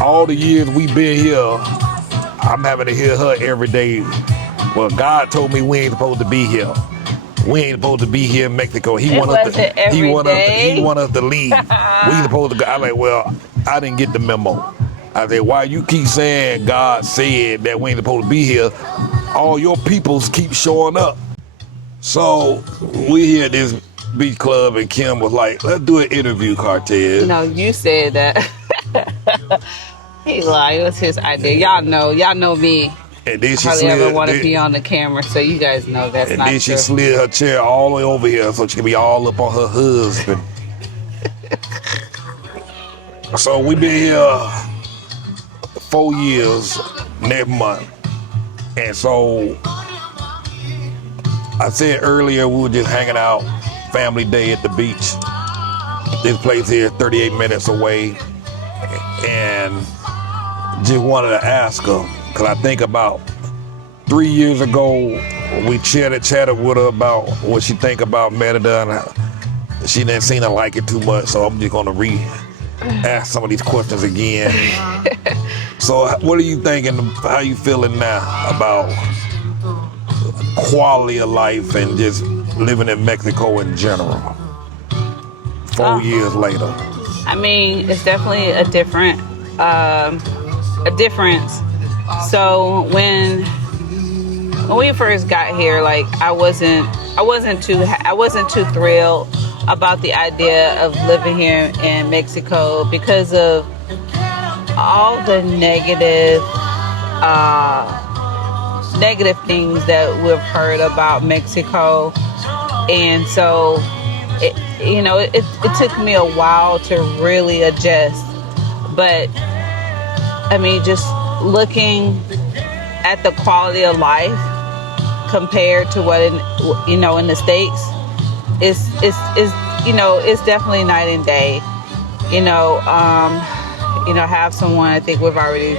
all the years we been here, I'm having to hear her every day. Well, God told me we ain't supposed to be here. We ain't supposed to be here in Mexico. He want us to. He want us to leave. We supposed to go. I'm like, well, I didn't get the memo. I said, why you keep saying God said that we ain't supposed to be here? All your peoples keep showing up. So we here at this beach club, and Kim was like, let's do an interview, Cortez. No, you said that. He lied. It was his idea. Y'all know me. And then I hardly ever want to be on the camera, so you guys know that's not true. And then she slid her chair all the way over here so she can be all up on her husband. So we been here 4 years next month. And so I said earlier we were just hanging out, family day at the beach. This place here is 38 minutes away. And just wanted to ask her, because I think about 3 years ago, we chatted with her about what she think about Merida, and she didn't seem to like it too much, so I'm just going to ask some of these questions again. So what are you thinking, how you feeling now about quality of life and just living in Mexico in general, 4 years later? I mean, it's definitely a difference. So when we first got here, like I wasn't too thrilled about the idea of living here in Mexico because of all the negative things that we've heard about Mexico, and so it took me a while to really adjust. But I mean, just looking at the quality of life compared to what in the States, it's definitely night and day. Have someone, I think we've already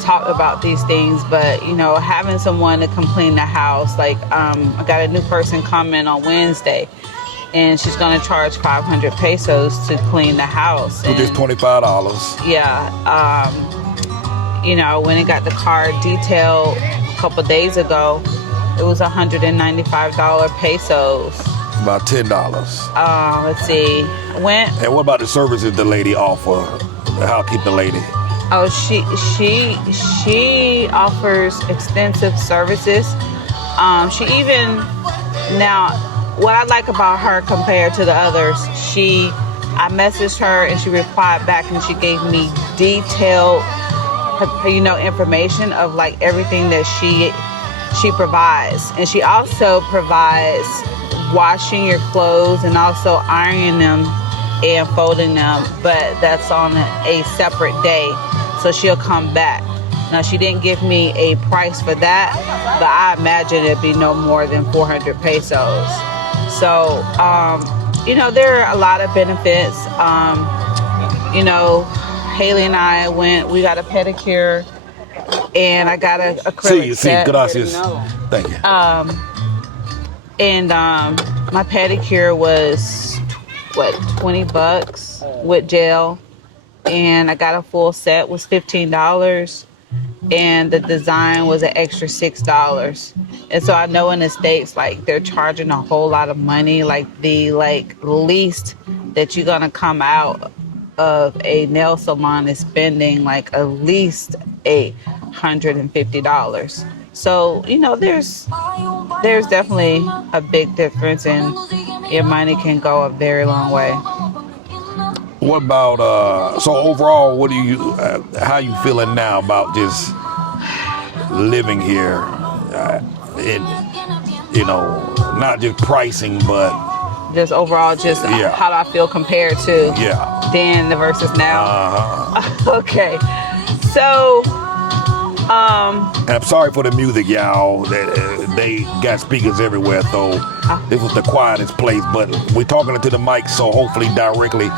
talked about these things, but having someone to come clean the house, like I got a new person coming on Wednesday, and she's going to charge 500 pesos to clean the house. Which is $25. Yeah. When it got the car detailed a couple days ago, it was $195 pesos. About $10. Let's see. And what about the services the lady offer? The housekeeping lady? Oh, she offers extensive services. She even now, what I like about her compared to the others, I messaged her and she replied back and she gave me detailed, information of like everything that she provides. And she also provides washing your clothes and also ironing them and folding them, but that's on a separate day. So she'll come back. Now, she didn't give me a price for that, but I imagine it'd be no more than 400 pesos. So, there are a lot of benefits. Haley and I we got a pedicure, and I got a acrylic set. Gracias. Thank you. And my pedicure was, $20 with gel. And I got a full set, was $15. And the design was an extra $6. And so I know in the States, like, they're charging a whole lot of money. Like, the least that you're going to come out of a nail salon is spending, like, at least $150. So, there's definitely a big difference, and your money can go a very long way. What about, so overall, how you feeling now about just living here? Not just pricing, but just overall, how do I feel compared to then versus now? Uh-huh. Okay. So, and I'm sorry for the music, y'all. They got speakers everywhere, so this was the quietest place. But we're talking to the mic, so hopefully directly,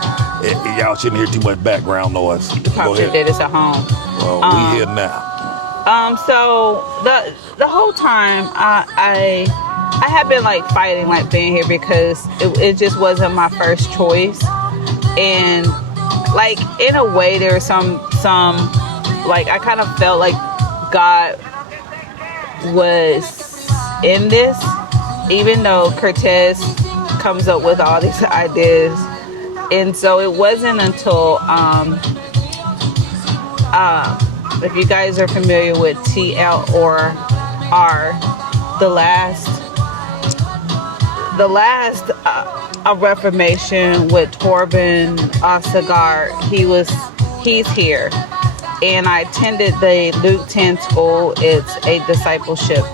y'all shouldn't hear too much background noise. You probably did this at home. Well, we here now. So the whole time I have been like fighting like being here because it just wasn't my first choice, and like in a way there are some some, like, I kind of felt like God was in this, even though Cortez comes up with all these ideas. And so it wasn't until, if you guys are familiar with TL or R, the last a Reformation with Torben Ostergaard, he's here. And I attended the Luke 10 school. It's a discipleship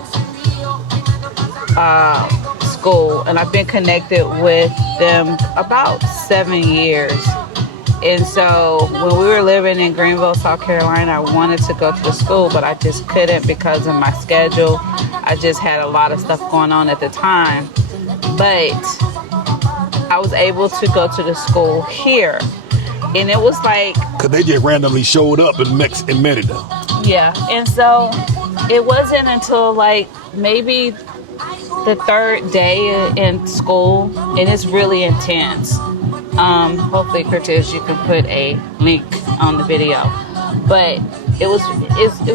school, and I've been connected with them about 7 years. And so when we were living in Greenville, South Carolina, I wanted to go to the school, but I just couldn't because of my schedule. I just had a lot of stuff going on at the time. But I was able to go to the school here. And it was like... Because they just randomly showed up in Merida. Yeah. And so it wasn't until like maybe the third day in school, and it's really intense. Hopefully, Curtis, you can put a link on the video. But it was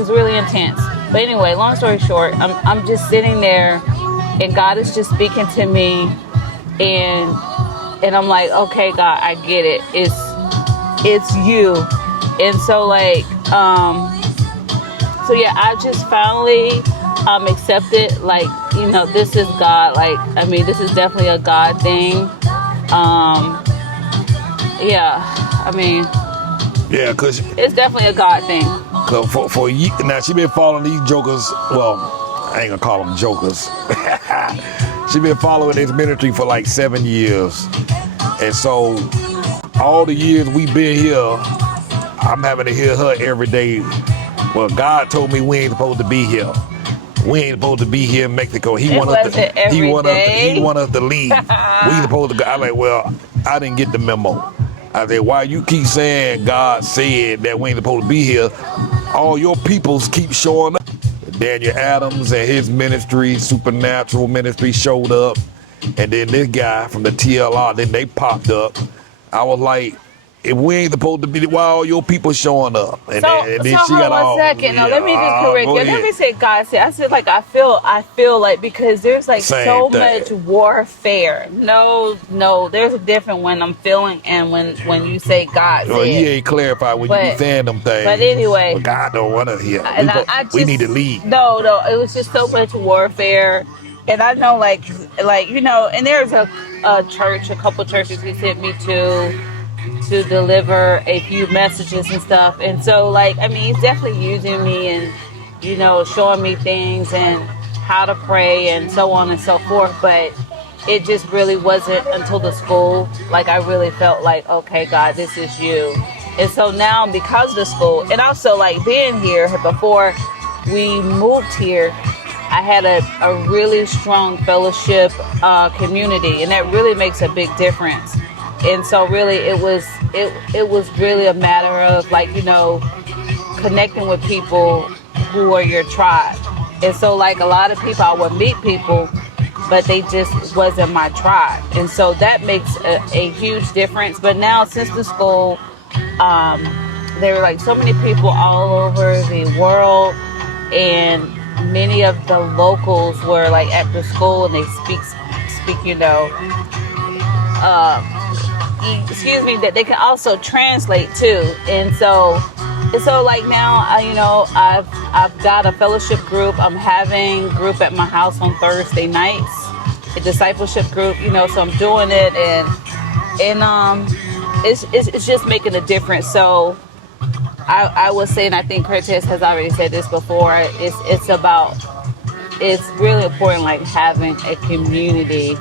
really intense. But anyway, long story short, I'm just sitting there, and God is just speaking to me, and I'm like, okay, God, I get it. It's you. And so like, so yeah, I just finally accepted, like, you know, this is God. Like, I mean, this is definitely a God thing. Yeah, I mean, yeah, because it's definitely a God thing. Cause for now, she been following these jokers. Well, I ain't gonna call them jokers. She been following this ministry for like 7 years, and so all the years we been here, I'm having to hear her every day. Well, God told me we ain't supposed to be here. We ain't supposed to be here in Mexico. He want us to leave. We supposed to go. I'm like, well, I didn't get the memo. I said, why you keep saying God said that we ain't supposed to be here? All your peoples keep showing up. Daniel Adams and his ministry, supernatural ministry, showed up. And then this guy from the TLR, then they popped up. I was like, if we ain't supposed to be, why all your people showing up? And then she got all... Let me just correct you. Let me say God said. I said, like, I feel like, because there's like so much warfare. No, there's a difference when I'm feeling and when you say God said. Well, he ain't clarified when you be saying them things. But anyway. But God don't want us here. We need to leave. No, it was just so much warfare. And I know, like, you know, and there's a couple churches he sent me to deliver a few messages and stuff. And so, like, I mean, he's definitely using me and, you know, showing me things and how to pray and so on and so forth. But it just really wasn't until the school, like, I really felt like, okay, God, this is you. And so now, because of the school, and also, like, being here, before we moved here, I had a really strong fellowship community, and that really makes a big difference. And so really it was really a matter of, like, you know, connecting with people who are your tribe. And so, like, a lot of people, I would meet people, but they just wasn't my tribe. And so that makes a huge difference. But now, since the school, there were like so many people all over the world, and many of the locals were like at the school, and they speak, you know, that they can also translate too. And so like now, you know, I've got a fellowship group. I'm having group at my house on Thursday nights, a discipleship group, you know, so I'm doing it, and it's just making a difference. So I was saying, I think Curtis has already said this before, it's really important, like, having a community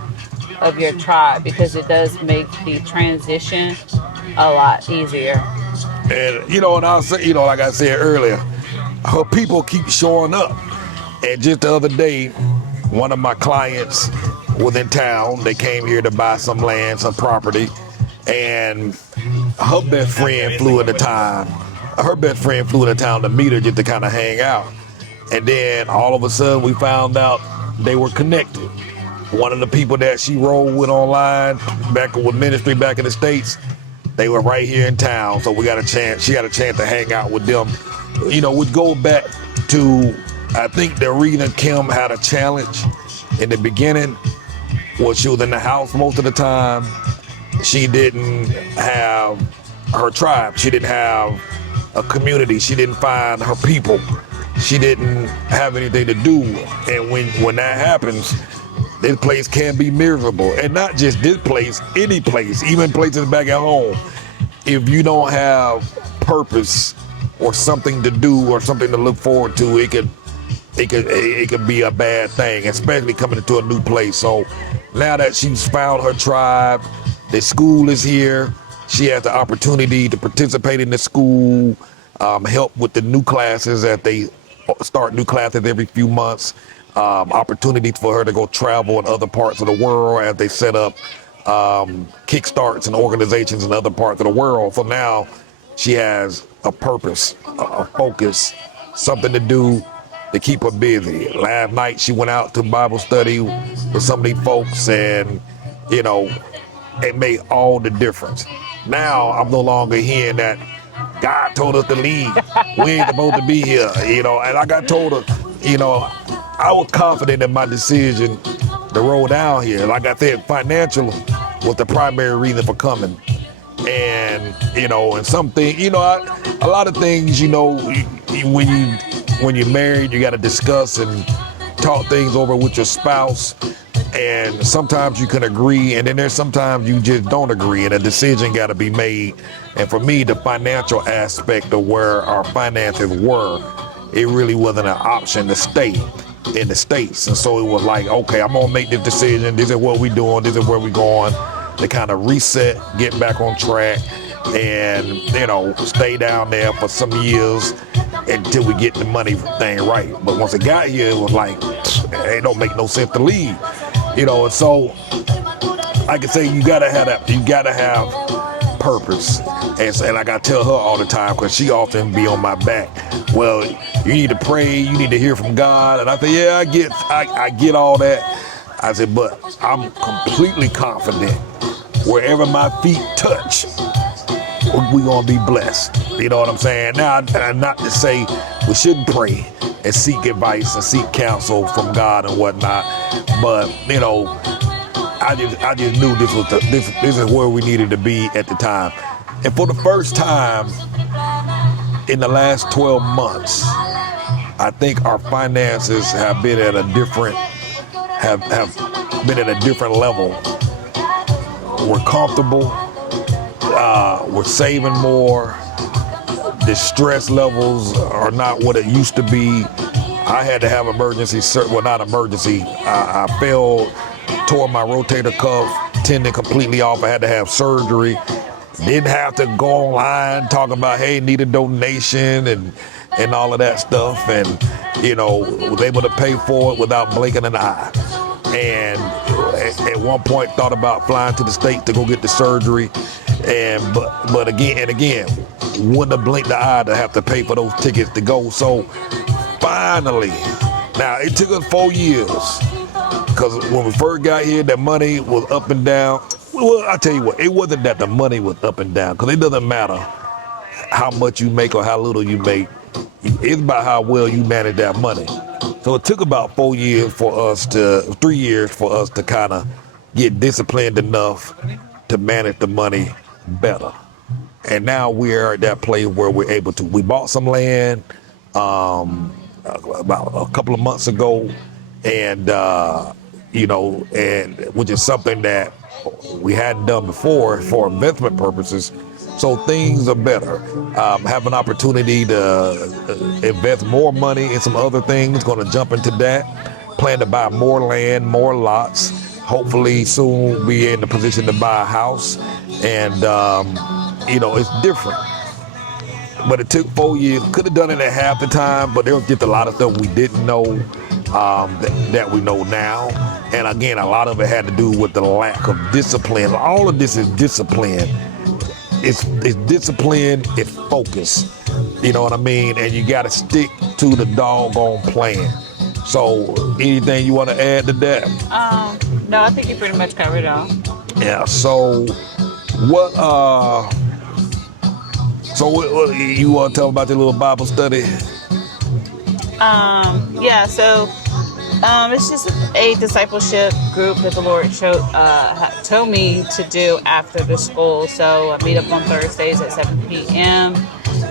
of your tribe, because it does make the transition a lot easier. And, you know, and I'll say, you know, like I said earlier, her people keep showing up. And just the other day, one of my clients was in town. They came here to buy some land, some property, and her best friend flew into town. Her best friend flew into town to meet her, just to kind of hang out. And then all of a sudden we found out they were connected. One of the people that she rolled with online, back with ministry back in the States, They were right here in town, so she got a chance to hang out with them. You know, we'd go back to, I think that Rita and Kim had a challenge in the beginning where she was in the house most of the time. She didn't have her tribe. She didn't have a community. She didn't find her people. She didn't have anything to do. And when that happens, this place can be miserable. And not just this place, any place, even places back at home. If you don't have purpose or something to do or something to look forward to, it could be a bad thing, especially coming into a new place. So now that she's found her tribe, the school is here, she has the opportunity to participate in the school, help with the new classes that they start new classes every few months, opportunities for her to go travel in other parts of the world as they set up kickstarts and organizations in other parts of the world. So now she has a purpose, a focus, something to do to keep her busy. Last night she went out to Bible study with some of these folks, and you know, it made all the difference. Now I'm no longer hearing that God told us to leave. We ain't supposed to be here, you know. And like I told her, you know, I was confident in my decision to roll down here. Like I said, financial was the primary reason for coming. And, you know, and something, you know, a lot of things, you know, when you're married, you got to discuss and talk things over with your spouse. And sometimes you can agree, and then there's sometimes you just don't agree, and a decision got to be made. And for me, the financial aspect of where our finances were, it really wasn't an option to stay in the States. And so it was like, okay, I'm gonna make this decision. This is what we're doing. This is where we're going, to kind of reset, get back on track, and, you know, stay down there for some years until we get the money thing right. But once it got here, it was like, it don't make no sense to leave. You know, and so I can say you gotta have purpose. And like I tell her all the time, because she often be on my back, well, you need to pray, you need to hear from God. And I say, yeah, I get all that. I said, but I'm completely confident wherever my feet touch, we're gonna be blessed. You know what I'm saying? Now, not to say we shouldn't pray and seek advice and seek counsel from God and whatnot, but you know, I just knew this is where we needed to be at the time. And for the first time in the last 12 months, I think our finances have been at a different level. We're comfortable. We're saving more. The stress levels are not what it used to be. I had to have not emergency. I tore my rotator cuff tendon completely off. I had to have surgery. Didn't have to go online talking about, hey, need a donation and all of that stuff. And, you know, was able to pay for it without blinking an eye. And at one point thought about flying to the States to go get the surgery. But again, wouldn't have blinked the eye to have to pay for those tickets to go. So finally, now it took us 4 years, because when we first got here, that money was up and down. Well, I tell you what, it wasn't that the money was up and down, because it doesn't matter how much you make or how little you make. It's about how well you manage that money. So it took about 3 years for us to kind of get disciplined enough to manage the money better. And now we're at that place where we're able to. We bought some land about a couple of months ago, and you know, and which is something that we hadn't done before for investment purposes. So things are better. Have an opportunity to invest more money in some other things. Going to jump into that. Plan to buy more land, more lots. Hopefully soon be in the position to buy a house. And you know, it's different. But it took 4 years. Could have done it at half the time, but there was just a lot of stuff we didn't know that we know now. And again, a lot of it had to do with the lack of discipline. All of this is discipline. It's discipline, it's focus. You know what I mean? And you got to stick to the doggone plan. So anything you want to add to that? No, I think you pretty much covered it all. Yeah, so what So you want to tell about your little Bible study? Yeah, so it's just a discipleship group that the Lord told me to do after the school. So I meet up on Thursdays at 7 p.m.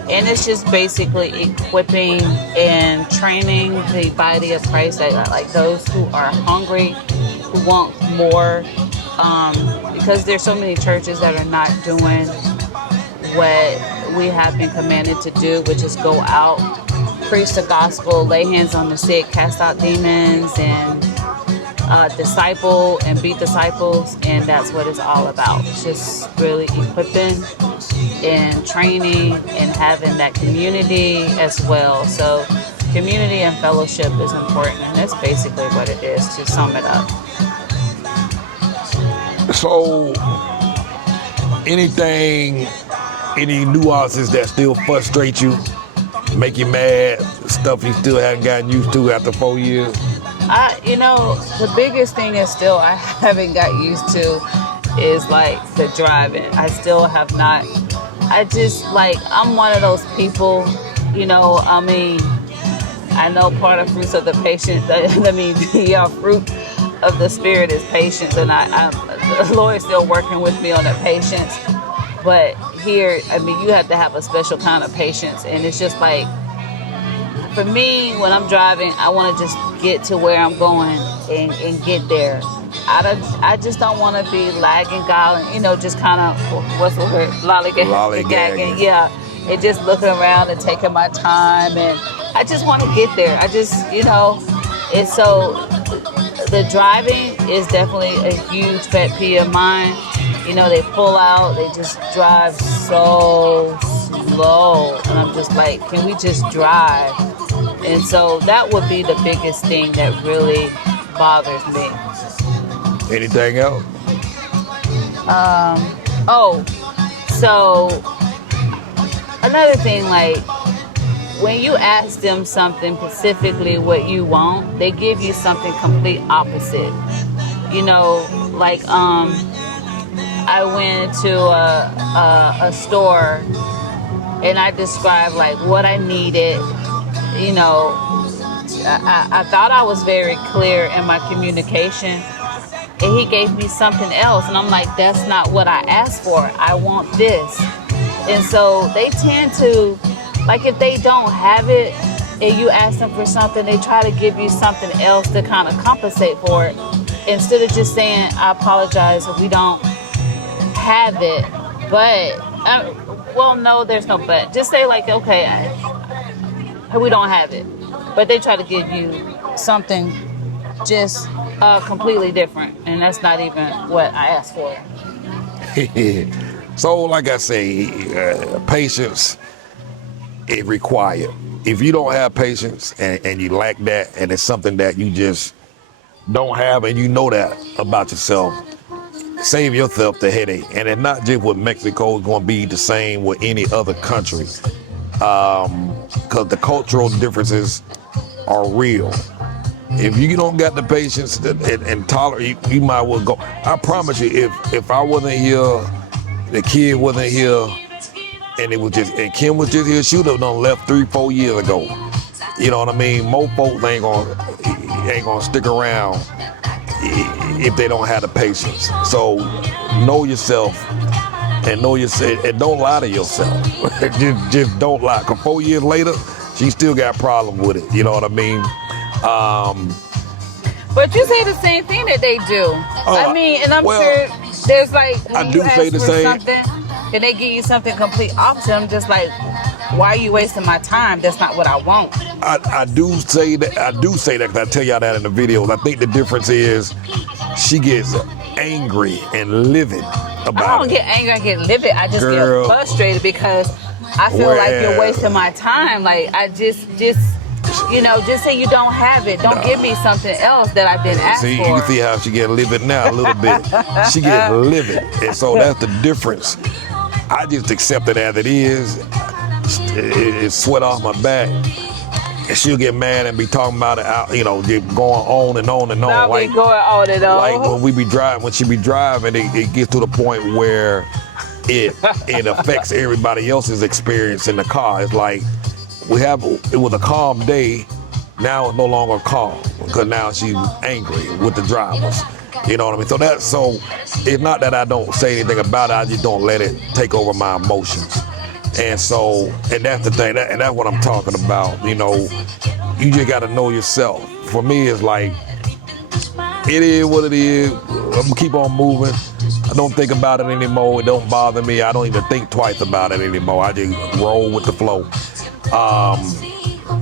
And it's just basically equipping and training the body of Christ, like those who are hungry, who want more, because there's so many churches that are not doing what we have been commanded to do, which is go out, preach the gospel, lay hands on the sick, cast out demons, and disciple and be disciples. And that's what it's all about. It's just really equipping and training and having that community as well. So community and fellowship is important, and that's basically what it is, to sum it up. So any nuances that still frustrate you, make you mad, stuff you still haven't gotten used to after 4 years? The biggest thing is still I haven't got used to is like the driving. I still have not. I'm one of those people, I know part of fruits of the patience, fruit of the Spirit is patience, and the Lord is still working with me on that patience. But here, you have to have a special kind of patience, and it's just like, for me, when I'm driving, I want to just get to where I'm going and get there. I just don't want to be lagging, just kind of, what's the word? Lollygagging. Yeah, and just looking around and taking my time, and I just want to get there. And so the driving is definitely a huge pet peeve of mine. They pull out, they just drive so slow, and I'm just like, can we just drive? And so that would be the biggest thing that really bothers me. Anything else? So another thing, like when you ask them something specifically what you want, they give you something complete opposite. I went to a store and I described like what I needed. I thought I was very clear in my communication, and he gave me something else, and I'm like, that's not what I asked for. I want this. And so they tend to, like, if they don't have it and you ask them for something, they try to give you something else to kind of compensate for it, instead of just saying, I apologize if we don't have it. But no, there's no but. Just say like, okay, we don't have it. But they try to give you something just completely different, and that's not even what I asked for. So, like I say, patience is required. If you don't have patience and you lack that, and it's something that you just don't have, and you know that about yourself, save yourself the headache. And it's not just with Mexico, it's going to be the same with any other country, because the cultural differences are real. If you don't got the patience and tolerance, you might well go. I promise you, if I wasn't here, the kid wasn't here, and Kim was just here, she would have done left 3-4 years ago. You know what I mean? Most folks ain't gonna stick around if they don't have the patience. So know yourself and don't lie to yourself. just don't lie. 'Cause 4 years later, she still got a problem with it. You know what I mean? But you say the same thing that they do. And I'm sure there's like, when you ask for something and they give you something complete opposite, I'm just like, why are you wasting my time? That's not what I want. I do say that because I tell y'all that in the videos. I think the difference is she gets angry and livid about it. I don't get angry, I get livid. I just get frustrated because I feel like you're wasting my time. Like, I just say you don't have it. Don't give me something else that I've been asked for. You can see how she get livid now a little bit. She get livid. And so that's the difference. I just accept it as it is. It's sweat off my back. And she'll get mad and be talking about it out, just going on and on and on. I'll be going on and on. Like when she be driving, it gets to the point where it affects everybody else's experience in the car. It's like it was a calm day. Now it's no longer calm because now she's angry with the drivers. You know what I mean? So it's not that I don't say anything about it. I just don't let it take over my emotions. And that's the thing. And that's what I'm talking about. You know, you just got to know yourself. For me, it's like, it is what it is. I'm gonna keep on moving. I don't think about it anymore. It don't bother me. I don't even think twice about it anymore. I just roll with the flow.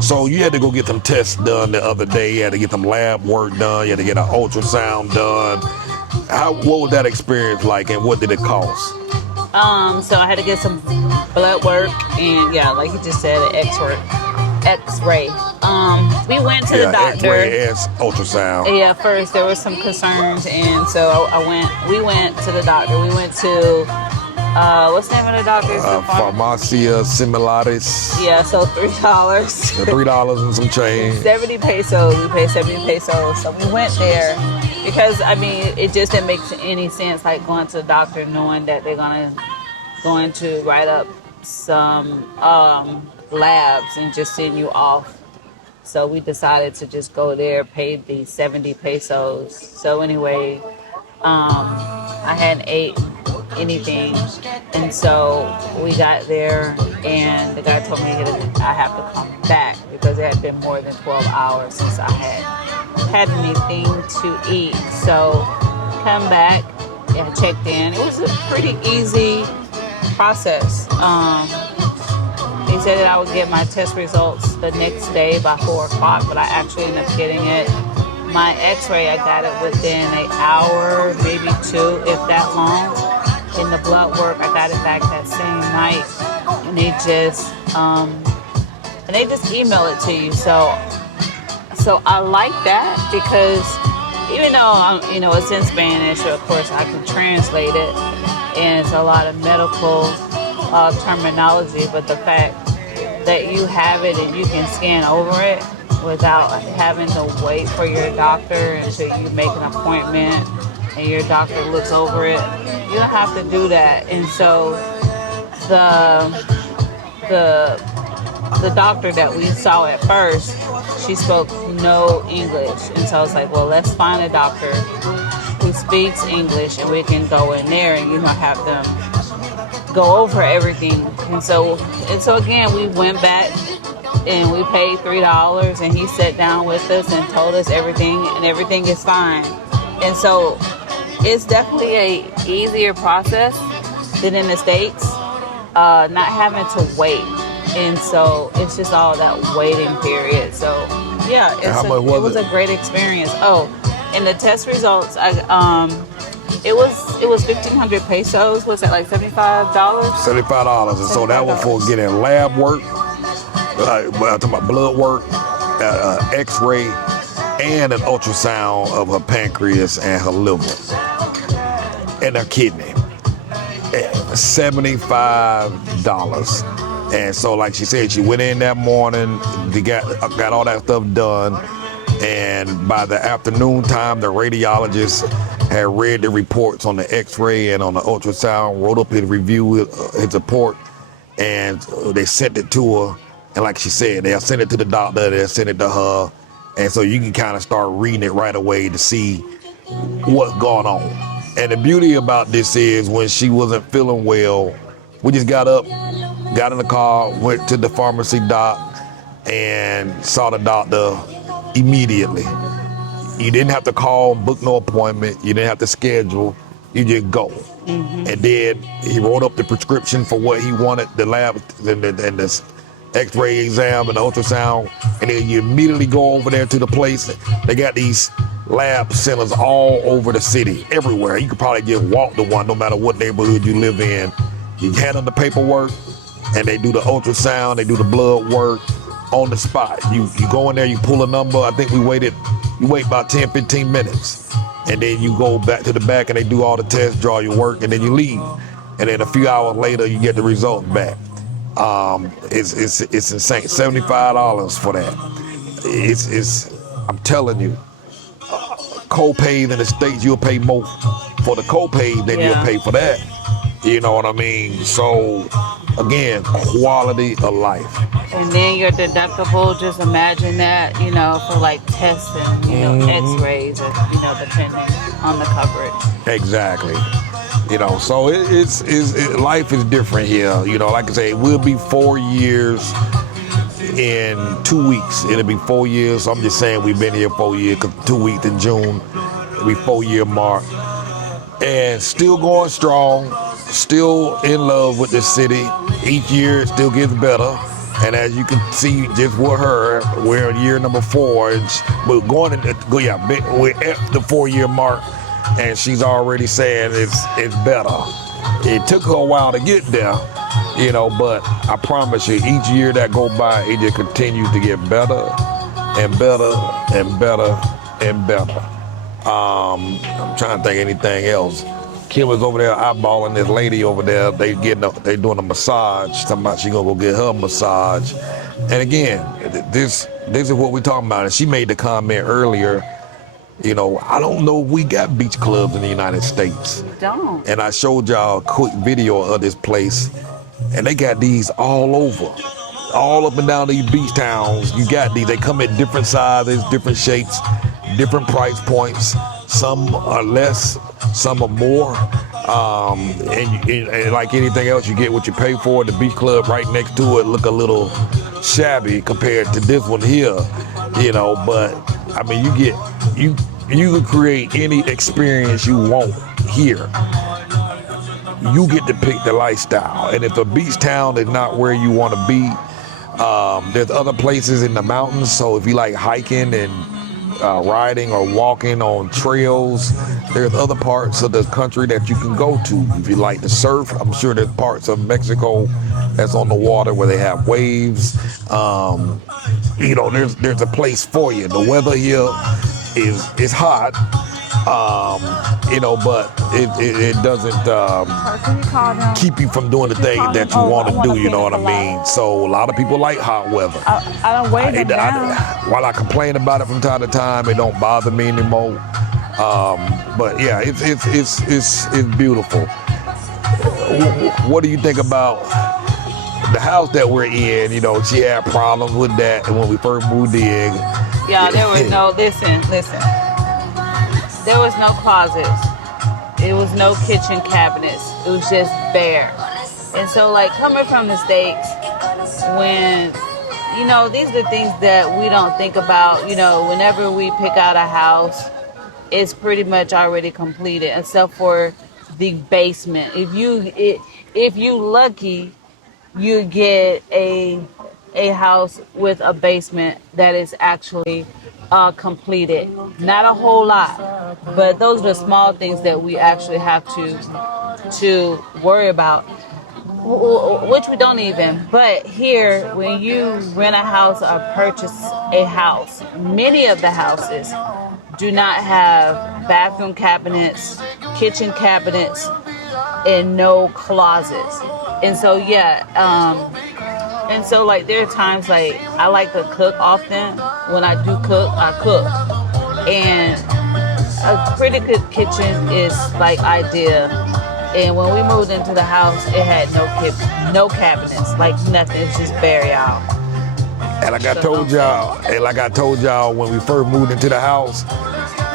So you had to go get some tests done the other day. You had to get some lab work done. You had to get an ultrasound done. What was that experience like, and what did it cost? So I had to get some blood work, and yeah, like you just said, an X-ray. We went to the doctor. X-ray and ultrasound. Yeah, first there was some concerns, and so we went to the doctor. We went to what's the name of the doctor? Farmacia Similares. Yeah, so $3. $3 and some change. 70 pesos. We paid 70 pesos. So we went there because, I mean, it just didn't make any sense, like going to the doctor knowing that they're going to write up some labs and just send you off. So we decided to just go there, pay the 70 pesos. So anyway, I hadn't ate anything, and so we got there, and the guy told me I have to come back because it had been more than 12 hours since I had anything to eat. So come back and checked in. It was a pretty easy process. He said that I would get my test results the next day by 4 o'clock, but I actually ended up getting it. My X-ray, I got it within an hour, maybe 2, if that long. In the blood work, I got it back that same night, and they just email it to you. So I like that because even though it's in Spanish, of course I can translate it, and it's a lot of medical terminology. But the fact that you have it and you can scan over it without having to wait for your doctor until you make an appointment and your doctor looks over it. You don't have to do that. And so the doctor that we saw at first, she spoke no English. And so I was like, well, let's find a doctor who speaks English and we can go in there and, have them go over everything. And so again, we went back and we paid $3, and he sat down with us and told us everything, and everything is fine. And so it's definitely a easier process than in the States, not having to wait. And so it's just all that waiting period. So yeah, it was a great experience. Oh, and the test results, it was 1,500 pesos. Was that like $75? $75. And so that was for getting lab work, I'm talking about blood work, X-ray, and an ultrasound of her pancreas and her liver and her kidney. $75. And so, like she said, she went in that morning, they got all that stuff done, and by the afternoon time, the radiologist had read the reports on the X-ray and on the ultrasound, wrote up his review, his report, and they sent it to her. And like she said, they'll send it to the doctor, they'll send it to her, and so you can kind of start reading it right away to see what's going on. And the beauty about this is when she wasn't feeling well, we just got up, got in the car, went to the pharmacy doc, and saw the doctor immediately. You didn't have to call, book no appointment. You didn't have to schedule. You just go. Mm-hmm. And then he wrote up the prescription for what he wanted, the lab and the X-ray exam and the ultrasound. And then you immediately go over there to the place. They got these lab centers all over the city, everywhere. You could probably just walk to one no matter what neighborhood you live in. You hand them the paperwork, and they do the ultrasound, they do the blood work on the spot. You go in there, you pull a number. I think you wait about 10, 15 minutes. And then you go back to the back and they do all the tests, draw your work, and then you leave. And then a few hours later, you get the results back. It's insane. $75 for that. I'm telling you, co-pays in the States, you'll pay more for the co-pays than you'll pay for that. You know what I mean? So, again, quality of life. And then your deductible, just imagine that, for like testing, x-rays, or, depending on the coverage. Exactly. So life is different here. Like I say, we'll be 4 years in 2 weeks. It'll be 4 years. So I'm just saying we've been here 4 years, because 2 weeks in June, it'll be 4-year mark. And still going strong, still in love with the city. Each year it still gets better. And as you can see just with her, we're in year number 4. We're we're at the 4-year mark, and she's already saying it's better. It took her a while to get there, but I promise you, each year that go by, it just continues to get better and better and better and better. I'm trying to think anything else. Kim was over there eyeballing this lady over there. They doing a massage. Talking about she gonna go get her a massage. And again, this is what we're talking about. And she made the comment earlier. I don't know if we got beach clubs in the United States. We don't. And I showed y'all a quick video of this place, and they got these all over, all up and down these beach towns. You got these. They come in different sizes, different shapes, different price points. Some are less, some are more. And like anything else, you get what you pay for. The beach club right next to it look a little shabby compared to this one here, but I mean, you can create any experience you want here. You get to pick the lifestyle. And if a beach town is not where you want to be, there's other places in the mountains. So if you like hiking and riding or walking on trails, there's other parts of the country that you can go to. If you like to surf, I'm sure there's parts of Mexico that's on the water where they have waves. There's a place for you. The weather here is hot, but it doesn't keep you from doing the things that you want to do. You know what I mean? So a lot of people like hot weather. I don't weigh them down. While I complain about it from time to time, it don't bother me anymore. But yeah, it's beautiful. What do you think about the house that we're in? She had problems with that when we first moved in. Yeah, there was no, listen. There was no closets. It was no kitchen cabinets. It was just bare. And so, like, coming from the States, when, these are the things that we don't think about. Whenever we pick out a house, it's pretty much already completed, except for the basement. If you lucky, you get a house with a basement that is actually completed. Not a whole lot, but those are the small things that we actually have to worry about, which we don't even. But here, when you rent a house or purchase a house, many of the houses do not have bathroom cabinets, kitchen cabinets, and no closets. And so like there are times like I like to cook often. When I do cook, I cook. And a pretty good kitchen is like ideal. And when we moved into the house, it had no cabinets, like nothing. It's just bare, y'all. And like I told y'all when we first moved into the house,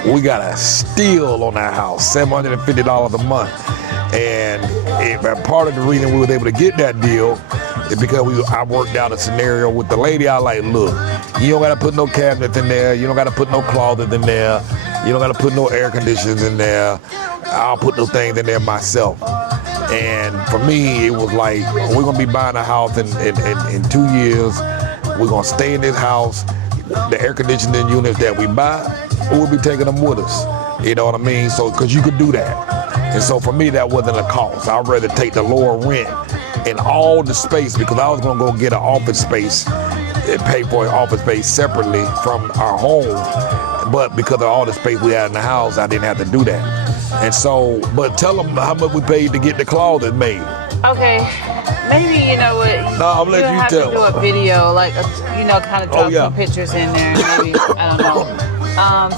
we got a steal on that house, $750 a month. And part of the reason we were able to get that deal is because I worked out a scenario with the lady. I like, look, you don't gotta put no cabinets in there. You don't gotta put no closets in there. You don't gotta put no air conditioners in there. I'll put those things in there myself. And for me, it was like, we're gonna be buying a house in 2 years. We're gonna stay in this house. The air conditioning units that we buy, we'll be taking them with us. You know what I mean? So, because you could do that. And so for me, that wasn't a cost. I'd rather take the lower rent and all the space, because I was gonna go get an office space and pay for an office space separately from our home. But because of all the space we had in the house, I didn't have to do that. And so, but tell them how much we paid to get the closet made. Okay, maybe you know what? No, I'm letting you have tell. To do a video, like kind of drop some pictures in there. Maybe I don't know.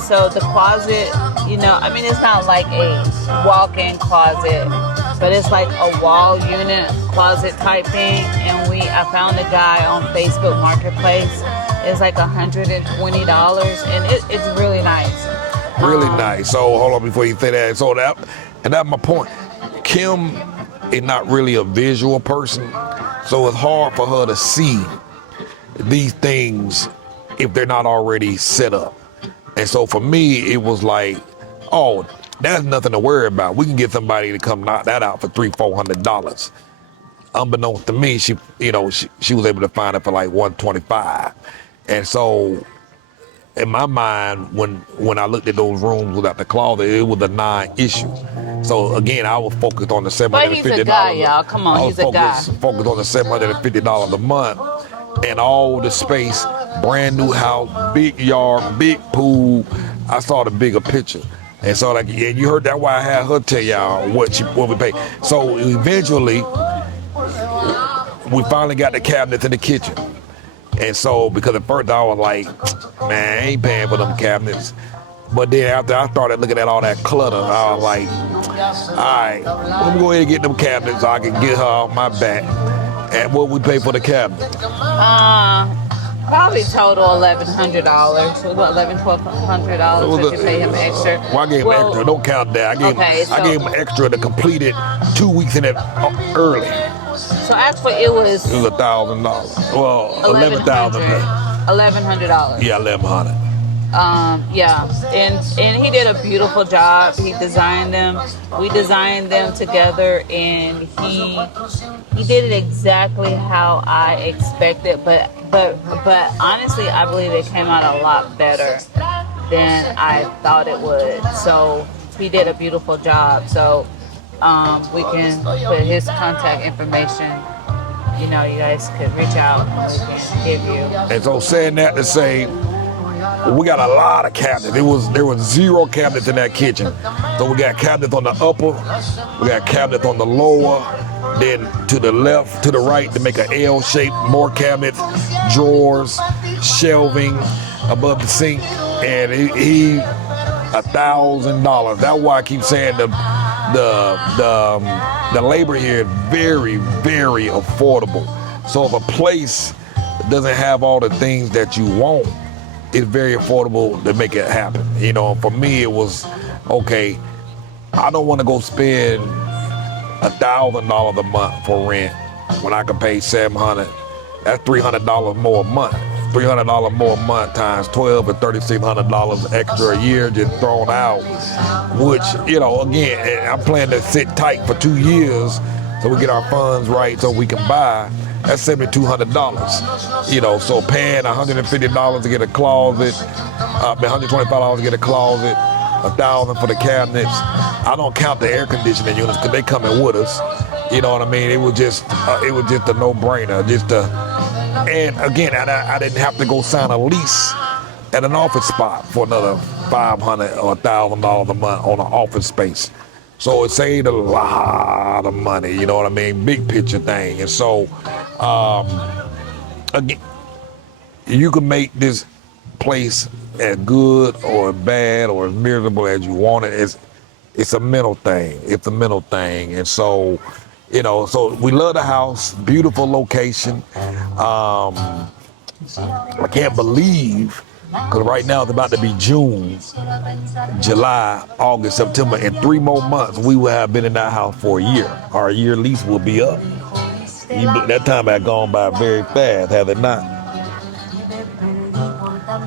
So the closet, I mean, it's not like a walk-in closet, but it's like a wall unit closet type thing. And I found a guy on Facebook Marketplace. It's like $120, and it's really nice. Really nice. So hold on before you say that. So that's my point. Kim is not really a visual person, so it's hard for her to see these things if they're not already set up. And so for me, it was like, oh, that's nothing to worry about. We can get somebody to come knock that out for $300-$400. Unbeknownst to me, she was able to find it for like $125. And so in my mind, when I looked at those rooms without the closet, it was a non-issue. So again, I was focused on the $750. But he's a guy, y'all. Come on, he's a guy. Focused on the $750 a month, and all the space, brand new house, big yard, big pool. I saw the bigger picture, and so and you heard that why I had her tell y'all what we pay. So eventually, we finally got the cabinets in the kitchen. And so, because at first I was like, man, I ain't paying for them cabinets. But then after I started looking at all that clutter, I was like, all right, let me go ahead and get them cabinets so I can get her off my back. And what we pay for the cabinet? Probably total $1,100. So about $1,100-$1,200 if you pay him extra. Well, I gave him extra. Don't count that. I gave him extra to complete it 2 weeks in it early. So actually, it was $1,000. Well, $11,000. $1,100. Yeah, $1,100. Yeah, and he did a beautiful job. He designed them. We designed them together, and he did it exactly how I expected. But honestly, I believe it came out a lot better than I thought it would. So he did a beautiful job. So we can put his contact information. You guys could reach out and we can give you. And so saying that to say, we got a lot of cabinets. There was 0 cabinets in that kitchen. So we got cabinets on the upper, we got cabinets on the lower, then to the left, to the right to make an L shape, more cabinets, drawers, shelving above the sink, and he $1,000. That's why I keep saying the labor here is very, very affordable. So if a place doesn't have all the things that you want, it's very affordable to make it happen. For me, it was, okay, I don't want to go spend $1,000 a month for rent when I can pay $700. That's $300 more a month. $300 more a month times 12 and $3,600 extra a year just thrown out, which, again, I'm planning to sit tight for 2 years so we get our funds right so we can buy. That's $7,200. So paying $150 to get a closet, $125 to get a closet, $1,000 for the cabinets. I don't count the air conditioning units because they come in with us. You know what I mean? It was just a no-brainer. And again, I didn't have to go sign a lease at an office spot for another $500 or $1,000 a month on an office space. So it saved a lot of money, you know what I mean? Big picture thing. And so, again, you can make this place as good or bad or as miserable as you want it. It's a mental thing. It's a mental thing. And so, so we love the house, beautiful location. I can't believe, because right now it's about to be June, July, August, September. In 3 more months, we will have been in that house for a year. Our year lease will be up. That time had gone by very fast, has it not?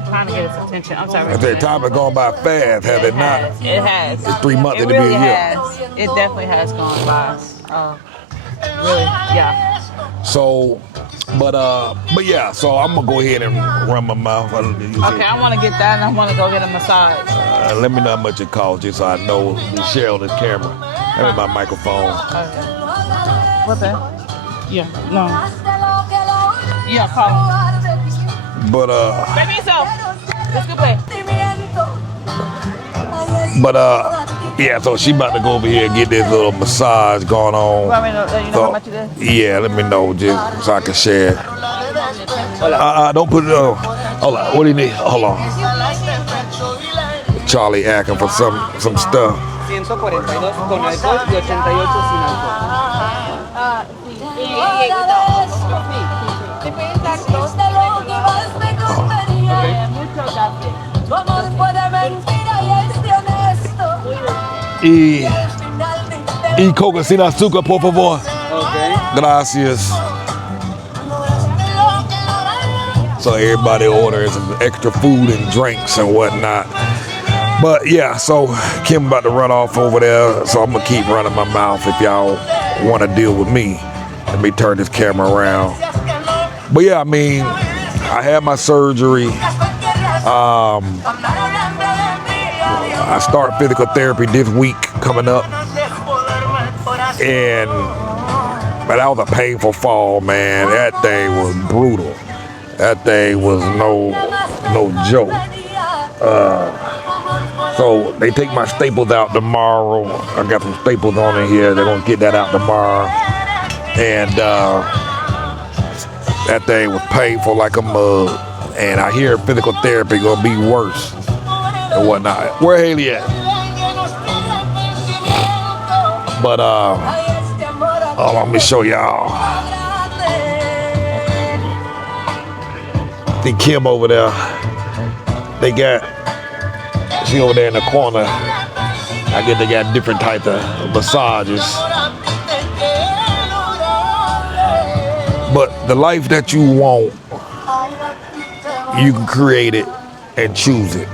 Trying to get his attention. I'm sorry. I said time has gone by fast, has it not? It has. It's 3 months, it'll really be a year. Has. It definitely has gone by. Really, yeah. So, but yeah, so I'm gonna go ahead and run my mouth. Okay, I want to get that, and I want to go get a massage. Let me know how much it costs, just so I know to share on this camera. Have my microphone. Okay. What the? Yeah, no. Yeah, call. But Baby, so let's go play. But yeah, so she about to go over here and get this little massage going on. You want me to let you know how much it is? Yeah, let me know just so I can share. Don't put it on. Hold on. What do you need? Hold on. Charlie asking for some stuff. 142 con alcohol y 88 sin Y coca sin azúcar, por favor. Okay. Gracias. So everybody orders some extra food and drinks and whatnot. But yeah, so Kim about to run off over there, so I'm gonna keep running my mouth if y'all want to deal with me. Let me turn this camera around. But yeah, I mean, I had my surgery. I start physical therapy this week coming up, and but that was a painful fall, man. That thing was brutal. That thing was no joke. So they take my staples out tomorrow. I got some staples on in here. They're gonna get that out tomorrow. And that thing was painful like a mug. And I hear physical therapy gonna be worse and whatnot. Where Haley at? But let me show y'all. See Kim over there. She over there in the corner. I guess they got different types of massages. But the life that you want, you can create it and choose it.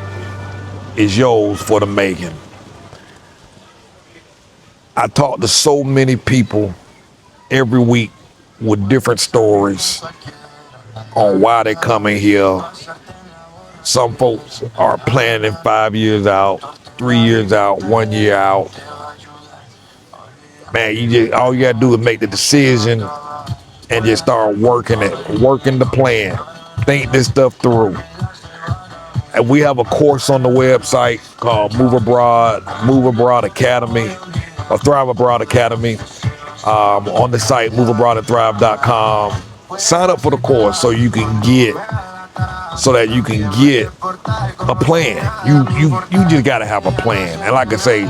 It's yours for the making. I talk to so many people every week with different stories on why they coming here. Some folks are planning 5 years out, 3 years out, 1 year out. Man, all you gotta do is make the decision and just start working the plan. Think this stuff through. And we have a course on the website called Move Abroad Academy, or Thrive Abroad Academy. On the site, moveabroadandthrive.com. Sign up for the course so that you can get a plan. You just gotta have a plan. And like I say,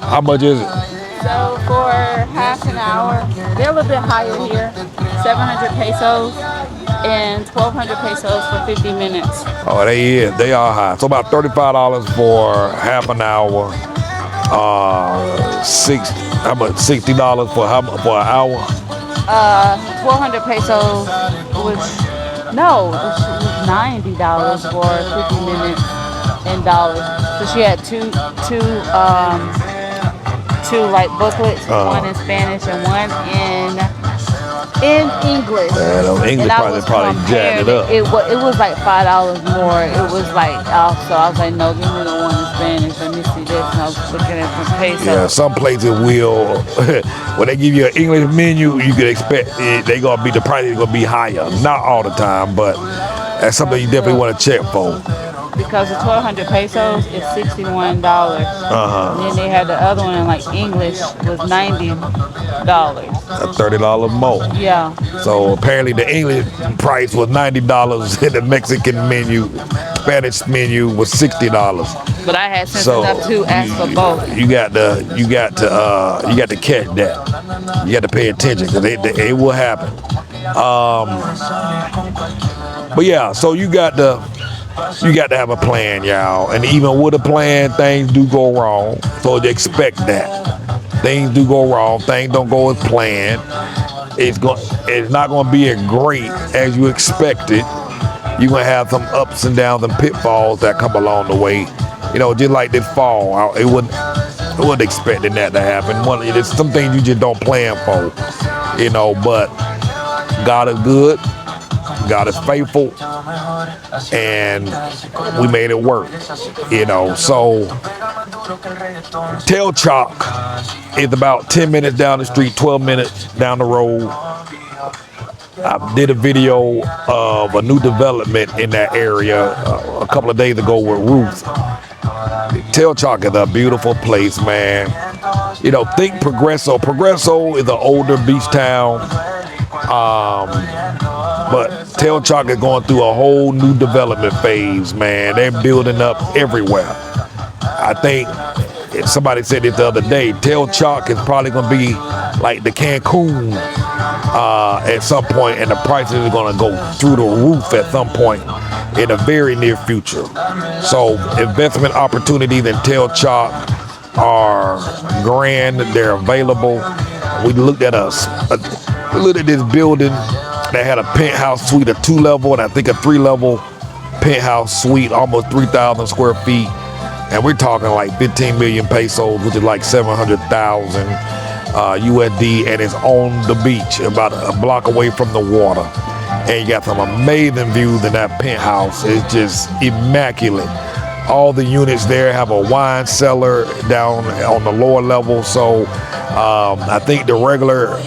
how much is it? So for half an hour, they're a little bit higher here, 700 pesos and 1,200 pesos for 50 minutes. Oh, they are high. So about $35 for half an hour. How much? $60 for an hour? 1,200 pesos was $90 for 50 minutes in dollars. So she had two like booklets, one in Spanish and one in English. English probably jacked it up. It was like $5 more. It was like so I was like, no, give me the one in Spanish. Let me see this. And I was looking at some pesos. Yeah, some places will when they give you an English menu, you could expect the price is gonna be higher. Not all the time, but that's something you definitely want to check for. Because the 1,200 pesos is $61. And then they had the other one in like English was $90. That's $30 more. Yeah. So apparently the English price was $90 and the Mexican menu, Spanish menu was $60. But I had sense enough to ask for both. You got to catch that. You got to pay attention because it will happen. But yeah, so you got to have a plan, y'all. And even with a plan, things do go wrong. So expect that. Things do go wrong. Things don't go as planned. It's not going to be as great as you expected. You're going to have some ups and downs and pitfalls that come along the way. You know, just like this fall, I wasn't expecting that to happen. There's some things you just don't plan for, you know, but God is good. God is faithful, and we made it work, you know. So Tail Chalk is about 10 minutes down the street, 12 minutes down the road. I did a video of a new development in that area a couple of days ago with Ruth. Tail Chalk is a beautiful place, man. You know, think Progresso. Progresso is an older beach town. But Tail Chalk is going through a whole new development phase, man. They're building up everywhere. I think somebody said it the other day. Tail Chalk is probably going to be like the Cancun at some point, and the prices are going to go through the roof at some point in the very near future. So investment opportunities in Tail Chalk are grand. They're available. We looked at this building that had a penthouse suite, a 2-level, and I think a 3-level penthouse suite, almost 3,000 square feet. And we're talking like 15 million pesos, which is like 700,000 USD, and it's on the beach, about a block away from the water. And you got some amazing views in that penthouse. It's just immaculate. All the units there have a wine cellar down on the lower level. So I think the regular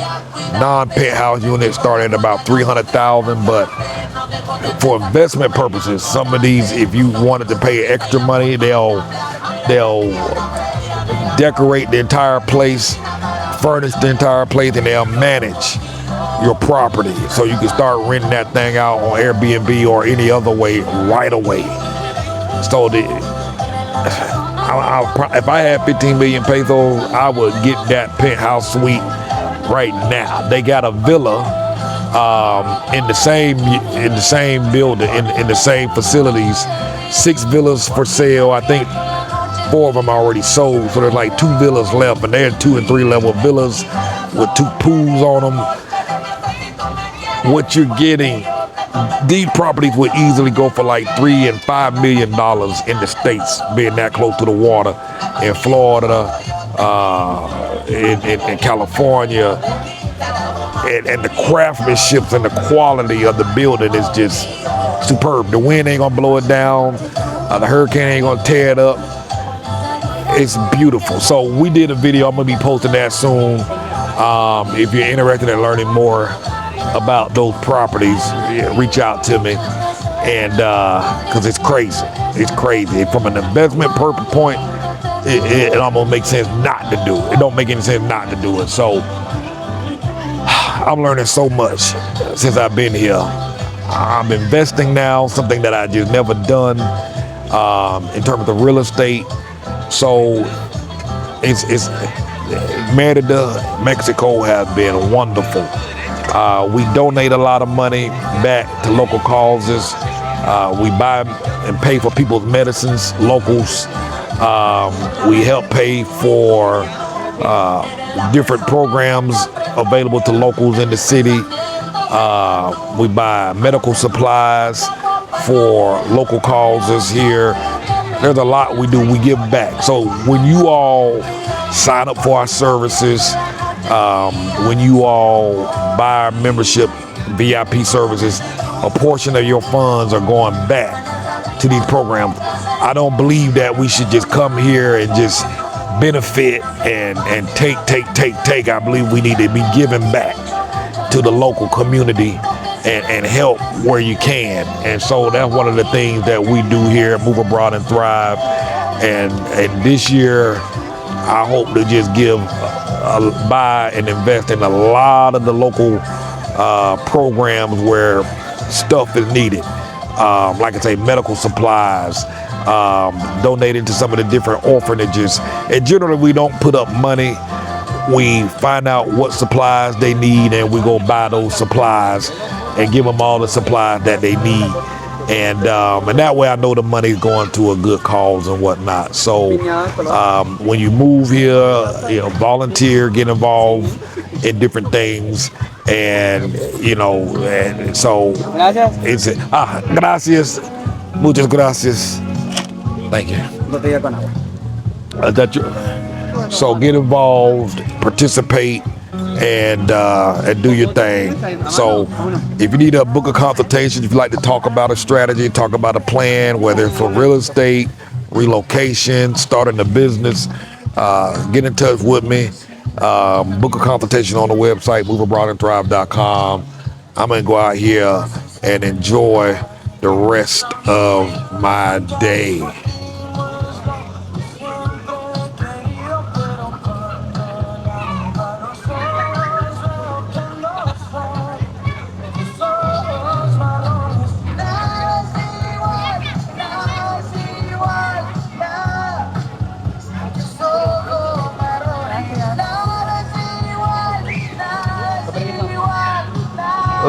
non-penthouse units start at about 300,000, but for investment purposes, some of these, if you wanted to pay extra money, they'll decorate the entire place, furnish the entire place, and they'll manage your property. So you can start renting that thing out on Airbnb or any other way right away. So if I had 15 million pesos, I would get that penthouse suite right now. They got a villa in the same building, in the same facilities. 6 villas for sale. I think 4 of them are already sold. So there's like 2 villas left, and they're 2 and 3 level villas with 2 pools on them. What you're getting, these properties would easily go for like $3 and $5 million in the States, being that close to the water. In Florida, in California, and the craftsmanship and the quality of the building is just superb. The wind ain't gonna blow it down. The hurricane ain't gonna tear it up. It's beautiful. So we did a video. I'm gonna be posting that soon. If you're interested in learning more about those properties, reach out to me, and because it's crazy. From an investment point, it almost makes sense not to do it. It don't make any sense not to do it. So I'm learning so much since I've been here. I'm investing now, something that I just never done in terms of real estate. So it's Merida, Mexico has been wonderful. We donate a lot of money back to local causes. We buy and pay for people's medicines, locals. We help pay for different programs available to locals in the city. We buy medical supplies for local causes here. There's a lot we do. We give back. So when you all sign up for our services, when you all buy our membership VIP services, a portion of your funds are going back to these programs. I don't believe that we should just come here and just benefit and take. I believe we need to be giving back to the local community and help where you can. And so that's one of the things that we do here at Move Abroad and Thrive. And this year, I hope to just buy and invest in a lot of the local programs where stuff is needed. Like I say, medical supplies, donating to some of the different orphanages. And generally, we don't put up money. We find out what supplies they need, and we go buy those supplies and give them all the supplies that they need. And that way I know the money's going to a good cause and whatnot. So when you move here, volunteer, get involved in different things. And, and so it's, gracias, muchas gracias. Thank you. So get involved, participate, and do your thing. So if you need to book a consultation, if you'd like to talk about a strategy, talk about a plan, whether it's for real estate, relocation, starting a business, get in touch with me. Book a consultation on the website, moveabroadandthrive.com. I'm going to go out here and enjoy the rest of my day.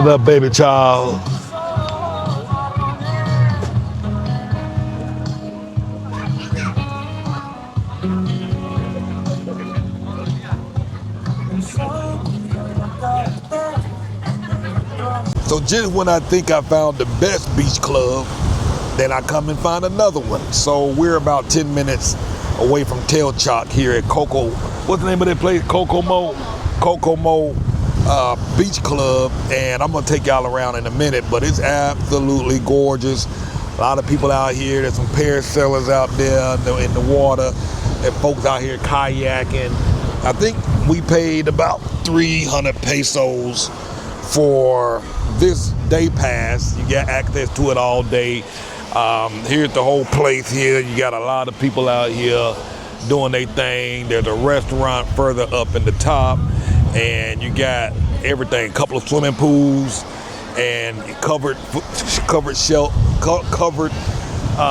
little baby child. So just when I think I found the best beach club, then I come and find another one. So we're about 10 minutes away from Tail Chalk here at Coco. What's the name of that place? Kokomo Beach Club. And I'm gonna take y'all around in a minute, but it's absolutely gorgeous. A lot of people out here. There's some parasailers out there in the water, and folks out here kayaking. I think we paid about 300 pesos for this day pass. You get access to it all day. Here's the whole place here. You got a lot of people out here doing their thing. There's a restaurant further up in the top, and you got everything. A couple of swimming pools and covered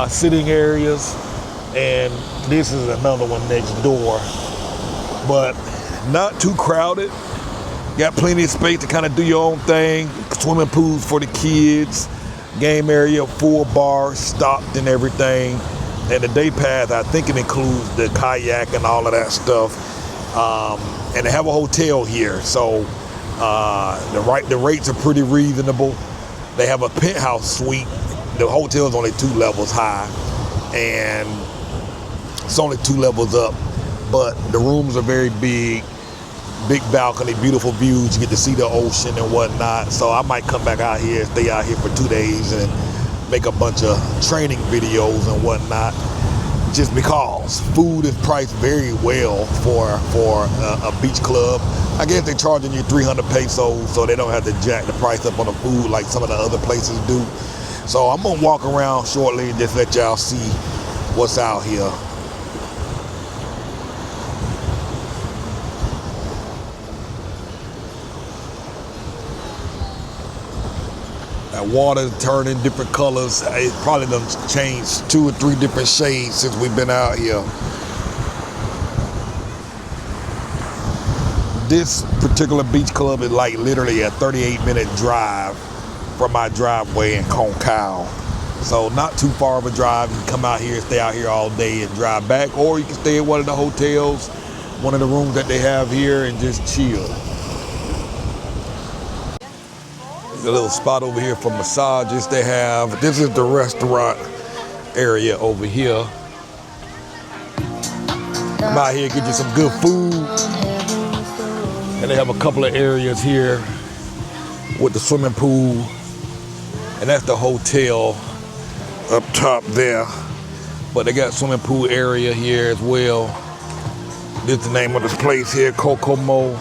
sitting areas. And this is another one next door, but not too crowded. Got plenty of space to kind of do your own thing. Swimming pools for the kids, game area, full bar, stocked and everything. And the day pass, I think it includes the kayak and all of that stuff. And they have a hotel here, so the rates are pretty reasonable. They have a penthouse suite. The hotel is only 2 levels high, and it's only 2 levels up, but the rooms are very big. Big balcony, beautiful views. You get to see the ocean and whatnot. So I might come back out here, stay out here for 2 days and make a bunch of training videos and whatnot. Just because food is priced very well for a beach club. I guess they're charging you 300 pesos, so they don't have to jack the price up on the food like some of the other places do. So I'm gonna walk around shortly and just let y'all see what's out here. That water turning different colors. It probably done changed 2 or 3 different shades since we've been out here. This particular beach club is like literally a 38-minute drive from my driveway in Concau. So not too far of a drive. You can come out here, stay out here all day and drive back, or you can stay at one of the hotels, one of the rooms that they have here, and just chill. A little spot over here for massages they have. This is the restaurant area over here. Come out here, get you some good food. And they have a couple of areas here with the swimming pool. And that's the hotel up top there. But they got swimming pool area here as well. This is the name of this place here, Kokomo.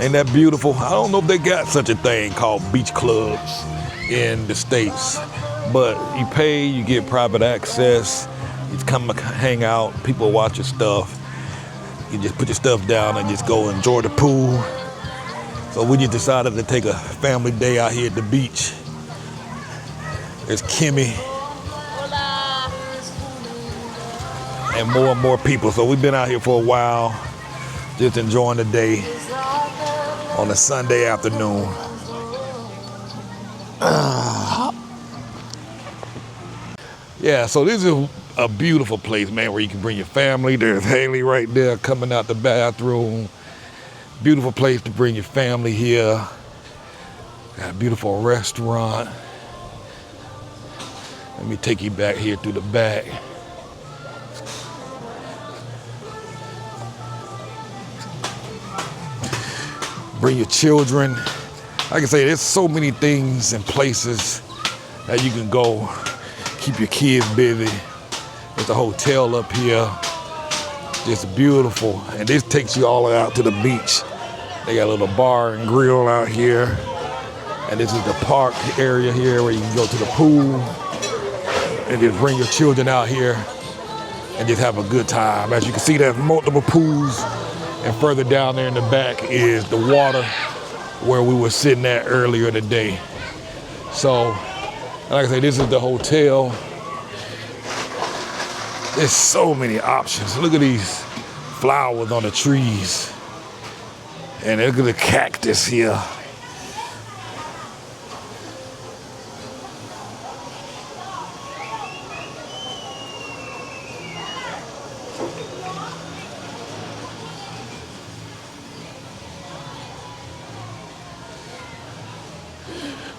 Ain't that beautiful? I don't know if they got such a thing called beach clubs in the States, but you pay, you get private access, you come hang out, people watch your stuff. You just put your stuff down and just go enjoy the pool. So we just decided to take a family day out here at the beach. There's Kimmy. Hola. And more people. So we've been out here for a while, just enjoying the day on a Sunday afternoon. Yeah, so this is a beautiful place, man, where you can bring your family. There's Haley right there coming out the bathroom. Beautiful place to bring your family here. Got a beautiful restaurant. Let me take you back here through the back. Bring your children. Like I say, there's so many things and places that you can go. Keep your kids busy. There's a hotel up here. It's beautiful. And this takes you all the way out to the beach. They got a little bar and grill out here. And this is the park area here where you can go to the pool and just bring your children out here and just have a good time. As you can see, there's multiple pools. And further down there in the back is the water where we were sitting at earlier today. So, like I say, this is the hotel. There's so many options. Look at these flowers on the trees. And look at the cactus here.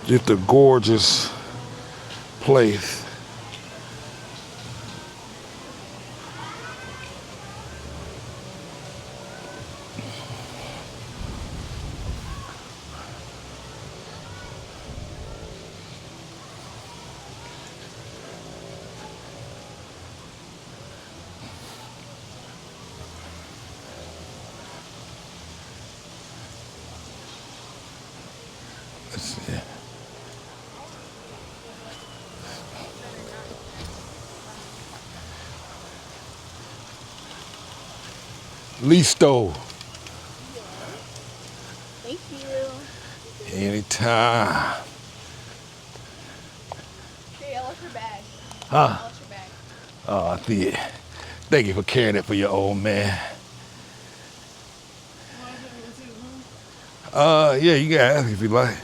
Just a gorgeous place. Let's see. Listo. Thank you. Anytime. Here, I left your bag. Huh? I left your bag. Oh, I see it. Thank you for carrying it for your old man. Yeah, you can ask if you like.